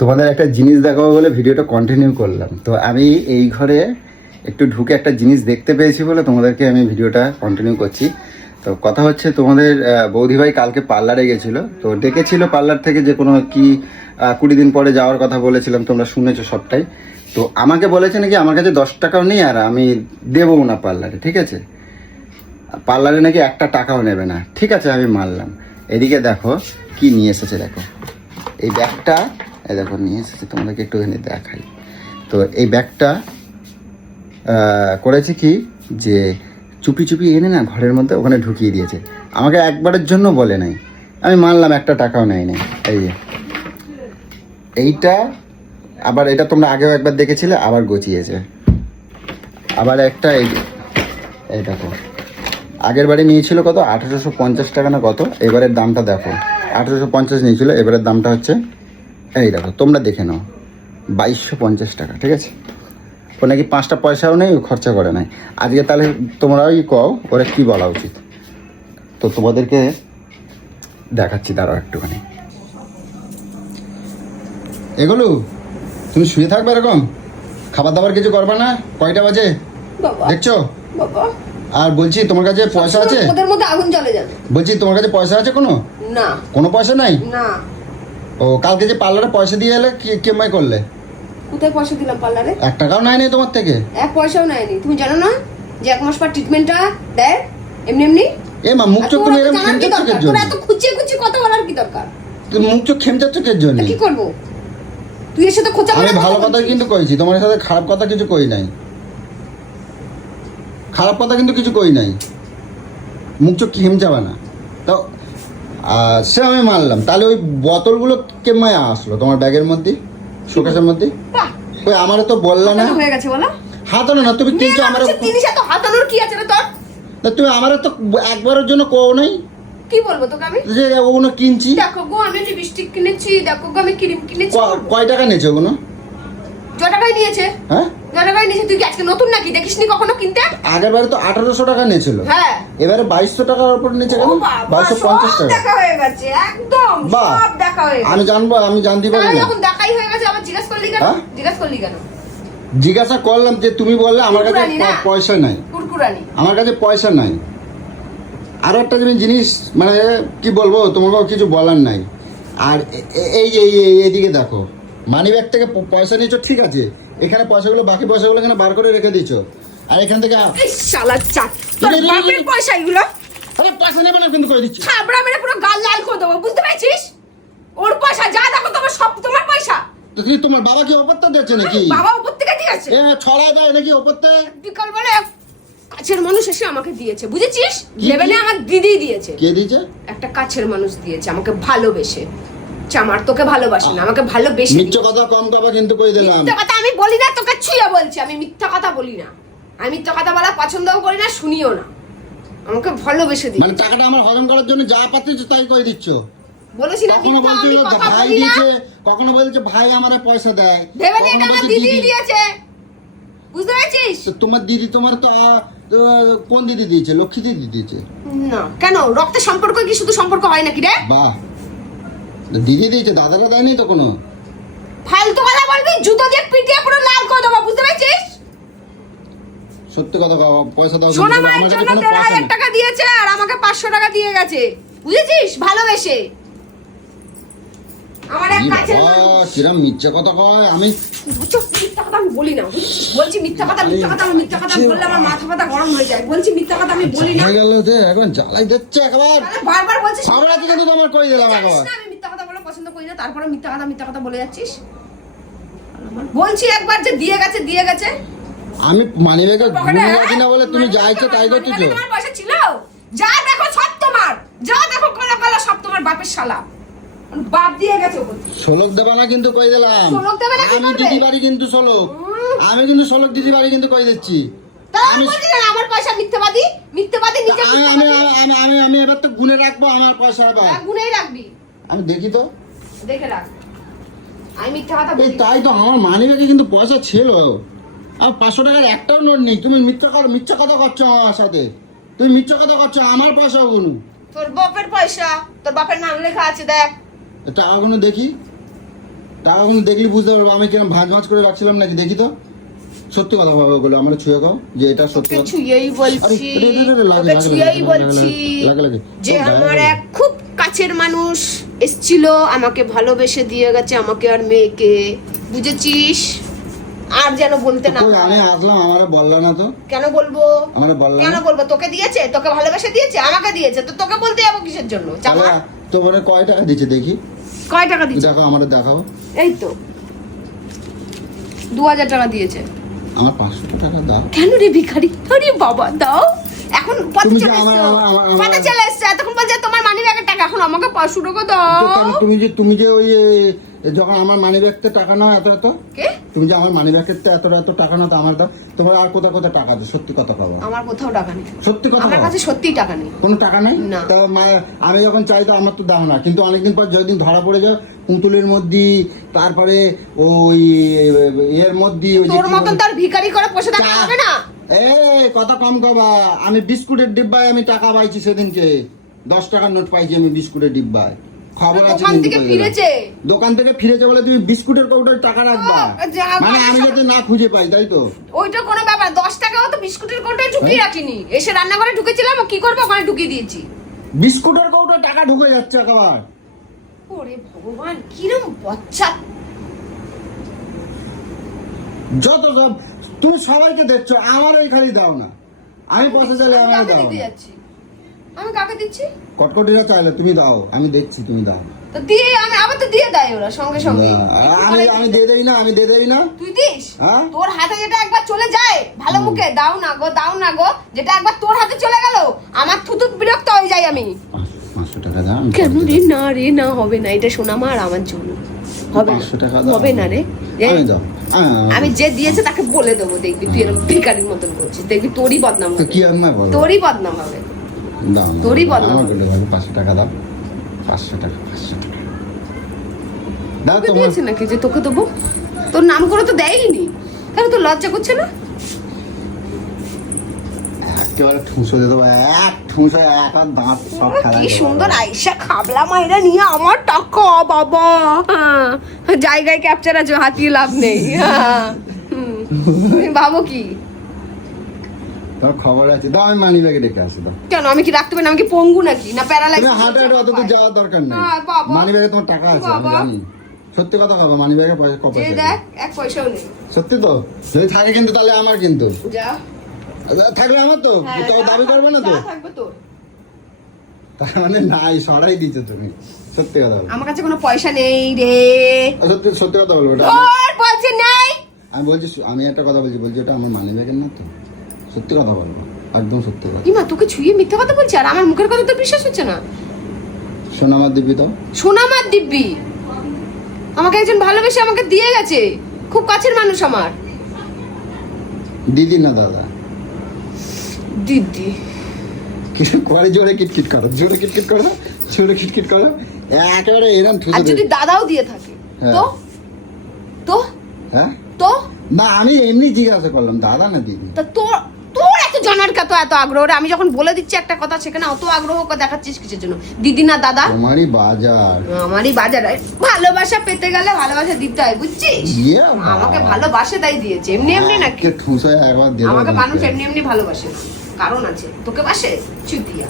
তোমাদের একটা জিনিস দেখাবো বলে ভিডিওটা কন্টিনিউ করলাম। তো আমি এই ঘরে একটু ঢুকে একটা জিনিস দেখতে পেয়েছি বলে তোমাদেরকে আমি ভিডিওটা কন্টিনিউ করছি। তো কথা হচ্ছে তোমাদের আহ, বৌদিভাই কালকে পার্লারে গেছিল। তো ডেকেছিল পার্লার থেকে যে কোনো কি কুড়ি দিন পরে যাওয়ার কথা বলেছিলাম তোমরা শুনেছো সবটাই। তো আমাকে বলেছে নাকি আমার কাছে দশ টাকাও নেই আর আমি দেবো না পার্লারে ঠিক আছে? পার্লারে নাকি একটা টাকাও নেবে না। ঠিক আছে আমি মানলাম। এদিকে দেখো কি নিয়ে এসেছে দেখো। এই ব্যাগটা এই দেখো নিয়ে এসেছে তোমাদেরকে একটুখানি দেখাই। তো এই ব্যাগটা করেছে কি যে চুপি চুপি এনে না ঘরের মধ্যে ওখানে ঢুকিয়ে দিয়েছে। আমাকে একবারের জন্য বলে নাই। আমি মানলাম একটা টাকাও নেয় নাই। এই যে। এইটা আবার এটা তোমরা আগেও একবার দেখেছিলে, আবার গচিয়েছে আবার একটা এই এই দেখো। আগের বাড়ি নিয়েছিল কত? আঠেরোশো পঞ্চাশ টাকা না কত? এবারের দামটা দেখো। আঠেরোশো পঞ্চাশ নিয়েছিল, এবারের দামটা হচ্ছে এই দেখো তোমরা দেখে নাও। বাইশশো পঞ্চাশ টাকা ঠিক আছে? ও নাকি পাঁচটা পয়সাও নেই ও খরচা করে নাই। আজকে তাহলে তোমরাই কও ওরা কি বলা উচিত? তো তোমাদেরকে দেখাচ্ছি দাঁড়াও একটুখানি। এগুলো তুমি শুয়ে থাকবে এরকম? খাবার দাবার কিছু করবে না? কয়টা বাজে? দেখছ? আর বলছি তোমার কাছে পয়সা আছে? মধ্যে আগুন জ্বলে যাবে। বলছি তোমার কাছে পয়সা আছে কোনো? না। কোনো পয়সা নাই? না। ও কালকে যে পার্লারে পয়সা দিয়ে এলে কি কেমাই করলে? কোথায় পয়সা দিলাম পার্লারে? এক টাকাও নাই নেই তোমার থেকে? এক পয়সাও নাই নেয়নি। তুমি জানো না যে এক মাস পর ট্রিটমেন্টটা দেয়? এমনি এমনি? এ মা মুখ চোখ তুমি এরকম খেমচাচ্ছ দরকার? কের জন্য? এত খুঁচিয়ে খুঁচিয়ে কথা বলার কি দরকার? তুমি মুখ চোখ খেমচাচ্ছ কের জন্য? কি করব? তুই এর সাথে খোঁচা আমি মারা ভালো কথা কিন্তু কইছি। তোমার সাথে খারাপ কথা কিছু কই নাই। খারাপ কথা কিন্তু কিছু কই নাই। মুখ চোখ খেমচাবে না? তো আহ, সে আমি মানলাম। তাহলে ওই বোতলগুলো কেমায় আসলো? তোমার ব্যাগের মধ্যে? শোকেশের মধ্যে? ওই আমারও তো বললে না? হয়ে গেছে বলো। হাতানো না তুমি কিন্তু আমার জিনিস এত হাতানোর কি আছে রে তোর? তুমি আমারও তো একবারের জন্য কও নাই। কি বলব তোকে আমি? যে ওগুলো কিনছি? দেখো গো আমি লিপস্টিক কিনেছি দেখো গো আমি ক্রিম কিনেছি। কয় টাকা নিয়েছে ওগুলো? টাকায় নিয়েছে। হ্যাঁ? টাকায় নিয়েছে। তুই কি আজকে নতুন নাকি? দেখিসনি কখনো কিনতে? আগের বারে তো আঠারোশো টাকা নিয়েছিল। হ্যাঁ। এবারে বাইশশো টাকার উপর নিচে কেন? বাইশশো পঞ্চাশ টাকা। দেখা হয়ে গেছে একদম বাহ। সব দেখা হয়ে আমি জানব আমি জানতে পারি না। যখন দেখাই হয়ে গেছে আবার জিজ্ঞাসা করলি কেন? হ্যাঁ? করলি কেন? জিজ্ঞাসা করলাম যে তুমি বললে আমার কাছে পয়সা নাই। আমার কাছে পয়সা নাই। আর একটা জিনিস- জিনিস মানে কি বলব তোমাকেও কিছু বলার নাই। আর এই যে এই- এই- এইদিকে দেখো। মানি ব্যাগ থেকে পয়সা নিয়েছো ঠিক আছে। এখানে পয়সাগুলো বাকি পয়সাগুলো এখানে বার করে রেখে দিয়েছ। আর এখান থেকে শালা তোর বাপের পয়সা এগুলো? আরে পয়সা নেবে না কিন্তু করে দিচ্ছি। মেরে পুরো গাল লাল করে দেবো বুঝতে পেরেছিস? ওর পয়সা যা দেখো তোমার সব তোমার পয়সা। তোমার বাবা কি অপত্য দিচ্ছে নাকি? বাবা উপর থেকে দিয়েছে এ ছড়ায় দেয় নাকি অপত্য বিকাল বেলা কাছের মানুষ এসে আমাকে দিয়েছে বুঝেছিস? লেভেলে আমার দিদি দিয়েছে। কে দিয়েছে? একটা কাছের মানুষ দিয়েছে আমাকে ভালোবেসে। যে আমার তোকে ভালোবাসে না আমাকে ভালোবেসে মিথ্যে কথা কম কবা কিন্তু কই দিলাম? মিথ্যা কথা আমি বলি না তোকে ছুঁয়ে বলছি আমি মিথ্যা কথা বলি না। আমি মিথ্যা কথা বলা পছন্দও করি না শুনিও না। আমাকে ভালোবেসে দিই মানে টাকাটা আমার হজম করার জন্য যা পাচ্ছিস তাই কই দিচ্ছ? বলেছি না কখনো মিথ্যা আমি কথা বলি না। কখনো বলছে ভাই আমার পয়সা দেয় ভেবে নে কখনো এটা আমার বলছে দিদি। দিয়েছে। বুঝতে পেরেছিস? তোমার দিদি তোমার তো তো কোন দিদি দিয়েছে? লক্ষ্মী দিদি দিয়েছে? না কেন? রক্তের সম্পর্ক কি শুধু সম্পর্ক হয় নাকি রে? বাহ। দিদি দিয়েছে দাদারা দেয়নি তো কোনো? ফালতু কথা বলবি? জুতো দিয়ে পিটিয়ে পুরো লাল করে দেবো বুঝতে পেরেছিস? সত্যি কথা পয়সা দাও সোনা মায়ের জন্য দেড় হাজার। টাকা দিয়েছে আর আমাকে পাঁচশো টাকা দিয়ে গেছে। বুঝেছিস? ভালোবেসে। আমার এক কাছের। কিরম মিথ্যে কথা কয় আমি মিথ্যা কথা আমি বলি না বলছি মিথ্যা কথা মিথ্যা কথা আমি মিথ্যা কথা বললে আমার মাথা ফাতা গরম হয়ে যায়। বলছি মিথ্যা কথা আমি বলি না। হয়ে গেল যে এখন জ্বালাই দিচ্ছে একবার। বারবার বলছি সামনে কিন্তু তোমার কই দিলাম একবার না আমি মিথ্যা কথা বলা পছন্দ করি না তারপরে মিথ্যা কথা মিথ্যা কথা বলে যাচ্ছিস। বলছি একবার যে দিয়ে গেছে দিয়ে গেছে। আমি মানি ব্যাগে ঘুমিয়ে হ্যাঁ? না বলে তুমি যা ইচ্ছে তাই করতেছো? তোমার পয়সা ছিল? যা দেখো সব তোমার যা দেখো কলা কলা সব তোমার বাপের শালা। বাপ দিয়ে গেছে। সোলক দেবা না কিন্তু কই দিলাম? সোলক দেবে না আমি? দিদি বাড়ি কিন্তু সোলক। আমি কিন্তু সোলক দিদি বাড়ি কিন্তু কই দিচ্ছি? আমি বলছি না আমার পয়সা মিথ্যাবাদী মিথ্যাবাদী নিজে আমি আমি আমি আমি আমি এবার তো গুনে রাখব আমার পয়সা এবার গুনেই রাখবি। আমি দেখি তো। দেখে রাখ। আমি মিথ্যা কথা বলি তাই তো আমার মানি ব্যাগে কিন্তু পয়সা ছিল। আমার পাঁচশো টাকার একটাও নোট নেই। তুমি মিথ্যা কথা মিথ্যা কথা করছ আমার সাথে। তুমি মিথ্যা কথা করছ আমার পয়সা গুনু তোর বাপের পয়সা। তোর বাপের নাম লেখা আছে দেখ। দেখি? টাকাগুলো দেখলি বুঝতে পারব? আমি কিরম ভাঁজ ভাঁজ করে রাখছিলাম নাকি? দেখি তো। সত্যি কথা ভাবে ওগুলো আমার ছুঁয়ে খাও যে এটা সত্যি ছুঁয়েই বলছি। আরে, ছুঁয়েই লাগে, লাগে। যে আমার এক খুব কাছের মানুষ এসছিল আমাকে ভালোবেসে দিয়ে গেছে আমাকে আর মেয়েকে। বুঝেছিস? আর যেন বলতে না আমি আসলাম আমার বলল না তো। কেন বলব? আমার বলল কেন বলব? তোকে দিয়েছে? তোকে ভালোবেসে দিয়েছে? আমাকে দিয়েছে? তো তোকে বলতে যাব কিসের জন্য? তোমার কয় টাকা দিচ্ছে দেখি? কয় টাকা দিয়েছে? দেখো আমার দেখাবো এই তো। দু হাজার টাকা দিয়েছে। আমার পাঁচশো টাকা দাও। কেন রে ভিখারি? আরে বাবা দাও। এখন পথে চলে এসছো। পথে চলে এসছো। এতক্ষণ বলছে তোমার মানি ব্যাগের টাকা এখন আমাকে পাঁচশো টাকা দাও। তুমি যে তুমি যে ওই যখন আমার মানি ব্যাগতে টাকা নাও এত এত তুমি যে আমার মানি ব্যাগের এত এত টাকা নাও তো আমার দাও। তোমার আর কোথায় কোথায় টাকা দাও সত্যি কথা পাবো আমার কোথাও টাকা নেই। সত্যি কথা আমার কাছে সত্যিই টাকা নেই। কোনো টাকা নাই? না। তা আমি যখন চাই তো আমার তো দাও না। কিন্তু অনেকদিন পর যেদিন ধরা পড়ে যাও পুঁতুলের মধ্যে তারপরে ওই এর মধ্যে ওই তোর মতন তার ভিখারি করে বসে থাকা হবে না? এই কথা কম কবা। আমি বিস্কুটের ডিব্বায় আমি টাকা পাইছি সেদিনকে। দশ টাকার নোট পাইছি আমি বিস্কুটের ডিব্বায়। খবর আছে দোকান থেকে ফিরেছে? দোকান থেকে ফিরেছে বলে তুমি বিস্কুটের কৌটায় টাকা রাখবা? মানে আমি যাতে না খুঁজে পাই তাই তো? ওইটা কোনো ব্যাপার। দশ টাকাও তো বিস্কুটের কোটায় ঢুকিয়ে হ্যাঁ? রাখিনি। এসে রান্নাঘরে ঢুকেছিলাম কি করব? ওখানে ঢুকিয়ে দিয়েছি। বিস্কুটের কৌটায় টাকা ঢুকে যাচ্ছে একেবারে। ওরে ভগবান কিরম বচ্চা। যত সব তুমি সবাইকে দেখছ আমার ওই খালি দাও না। আমি পয়সা চাইলে আমার কাকে দাও না। আমি কাকে দিচ্ছি? কটকটিরা চাইলে তুমি দাও আমি দেখছি তুমি দাও। তো দিয়ে আমি আবার তো দিয়ে দেয় ওরা সঙ্গে সঙ্গে। আমি আমি দিয়ে দেই না আমি দিয়ে দেই না। তুই দিস? হ্যাঁ? তোর হাতে যেটা একবার চলে যায় ভালো মুখে দাও না গো দাও না গো যেটা একবার তোর হাতে চলে গেল আমার থুতু বিরক্ত হয়ে যাই আমি। পাঁচশো- পাঁচশো টাকা দাও কেন রে না রে না হবে না এটা শোনা আর আমার জন্য। হবে পাঁচশো টাকা হবে না রে। আমি দাও। আমি- যে দিয়েছে তাকে বলে দেবো দেখবি তুই এরকম ভিকারির মতন করছিস দেখবি তোরই বদনাম হবে। কি বলো তোরই বদনাম হবে। তোরই বদনাম। হবে। পাঁচশো টাকা দাও। পাঁচশো টাকা পাঁচশো টাকা। দাও দিয়েছে নাকি যে তোকে দেবো? তোর নাম করে তো দেয়নি কেন তোর লজ্জা করছে না? একেবারে ঠুসো দেবো এক ঠুসো এক আর দাঁত সব খেলা কি সুন্দর আইসা খাবলা মাইরা নিয়ে আমার টাকা বাবা। হ্যাঁ। জায়গায় ক্যাপচার আছে হাতিয়ে লাভ নেই। হ্যাঁ। তুমি ভাবো কি? তোমার খবর আছে দাও আমি মানি ব্যাগে ডেকে আসি দাও। কেন আমি কি রাখতে পারি না? আমি কি পঙ্গু নাকি? না তুমি প্যারালাইজ হাঁটা হাঁটা যাওয়ার দরকার নেই। হ্যাঁ, মানি ব্যাগে তোমার টাকা আছে আমি জানি। সত্যি কথা খাব মানি ব্যাগে পয়সা কত দেখ এক পয়সাও নেই। সত্যি তো? যদি থাকে কিন্তু তাহলে আমার কিন্তু। যা। থাকলে আমার তো? হ্যাঁ, তো দাবি করবে না তো? থাকবে তোর। তার মানে নাই সরাই দিচ্ছ তুমি। সত্যি কথা বলো আমার কাছে কোনো পয়সা নেই রে। সত্যি সত্যি কথা বলব এটা তোর বলছে নেই। আমি বলছি আমি একটা কথা বলছি বলছি ওটা আমার মানি ব্যাগের না তো? সত্যি কথা বলব একদম সত্যি কথা। ইমা তোকে ছুঁয়ে মিথ্যা কথা বলছি আর আমার মুখের কথা তো বিশ্বাস হচ্ছে না। শোন আমার দিবি তো? সোনামার দিব্যি। আমাকে একজন ভালোবেসে আমাকে দিয়ে গেছে। খুব কাছের মানুষ আমার। দিদি না দাদা। দিদি। করে জোরে কিটকিট করো জোরে কিটকিট করো জোরে কিটকিট করো। একেবারে এরম আর যদি দাদাও দিয়ে থাকে হ্যাঁ। তো? তো? হ্যাঁ? তো? না আমি এমনি জিজ্ঞাসা করলাম দাদা না দিদি? তা তোর তোর এত জানার কত এত আগ্রহ? রে আমি যখন বলে দিচ্ছি একটা কথা সেখানে অত আগ্রহ দেখাচ্ছিস কিসের জন্য? দিদি না দাদা? তোমারই বাজার। আমারই বাজার। ভালোবাসা পেতে গেলে ভালোবাসা দিতে হয় বুঝছিস? ইয়ে আমাকে ভালোবাসে তাই দিয়েছে। এমনি এমনি নাকি? ঠুসে একবার আমাকে মানুষ এমনি এমনি ভালোবাসে। না কারণ আছে। তোকে বাসে চুতিয়া